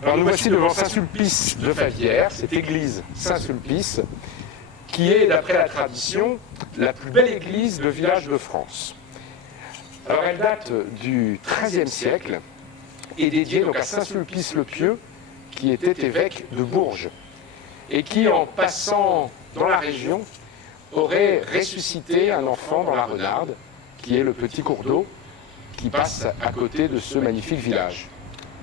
Alors nous voici devant Saint-Sulpice de Favières, cette église Saint-Sulpice, qui est, d'après la tradition, la plus belle église de village de France. Alors elle date du XIIIe siècle et dédiée donc à Saint-Sulpice le Pieux, qui était évêque de Bourges, et qui, en passant dans la région, aurait ressuscité un enfant dans la Renarde, qui est le petit cours d'eau qui passe à côté de ce magnifique village.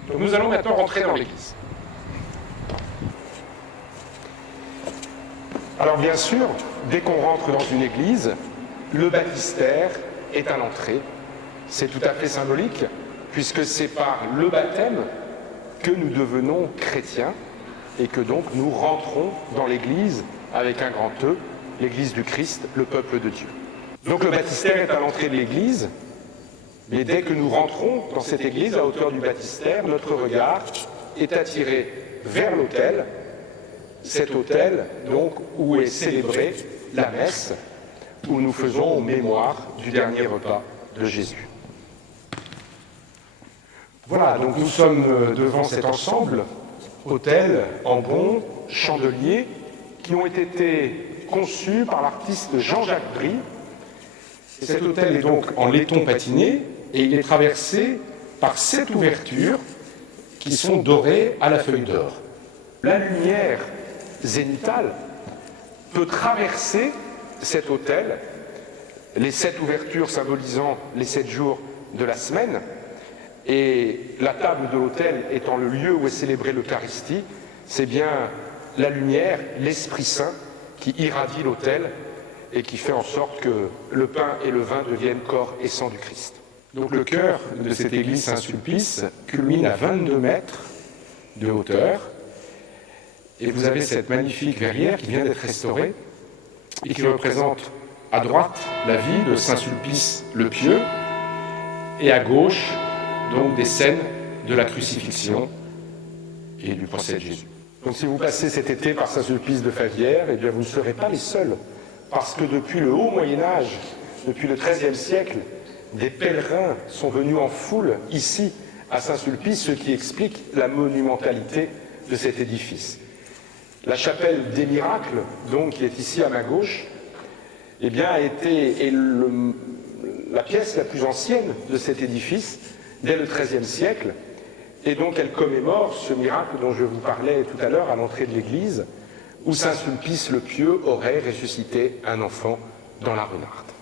Donc nous allons maintenant rentrer dans l'église. Alors bien sûr, dès qu'on rentre dans une église, le baptistère est à l'entrée. C'est tout à fait symbolique, puisque c'est par le baptême que nous devenons chrétiens et que donc nous rentrons dans l'église avec un grand E, l'église du Christ, le peuple de Dieu. Donc le baptistère est à l'entrée de l'église, mais dès que nous rentrons dans cette église, à hauteur du baptistère, notre regard est attiré vers l'autel, cet autel donc où est célébrée la messe, où nous faisons mémoire du dernier repas de Jésus. Voilà, donc nous sommes devant cet ensemble, autel, ambon, chandelier, qui ont été conçus par l'artiste Jean-Jacques Bry. Cet autel est donc en laiton patiné et il est traversé par 7 ouvertures qui sont dorées à la feuille d'or. La lumière zénithale peut traverser cet autel, les 7 ouvertures symbolisant les 7 jours de la semaine, et la table de l'autel étant le lieu où est célébrée l'Eucharistie, c'est bien la lumière, l'Esprit Saint qui irradie l'autel et qui fait en sorte que le pain et le vin deviennent corps et sang du Christ. Donc le chœur de cette église Saint-Sulpice culmine à 22 mètres de hauteur, et vous avez cette magnifique verrière qui vient d'être restaurée et qui représente à droite la vie de Saint-Sulpice le Pieux et à gauche donc des scènes de la crucifixion et du procès de Jésus. Donc si vous passez cet été par Saint-Sulpice de Favières, eh bien vous ne serez pas les seuls, parce que depuis le haut Moyen-Âge, depuis le XIIIe siècle, des pèlerins sont venus en foule ici à Saint-Sulpice, ce qui explique la monumentalité de cet édifice. La chapelle des miracles, donc, qui est ici à ma gauche, eh bien, est la pièce la plus ancienne de cet édifice, dès le XIIIe siècle, et donc elle commémore ce miracle dont je vous parlais tout à l'heure à l'entrée de l'église, où Saint-Sulpice le Pieux aurait ressuscité un enfant dans la Renarde.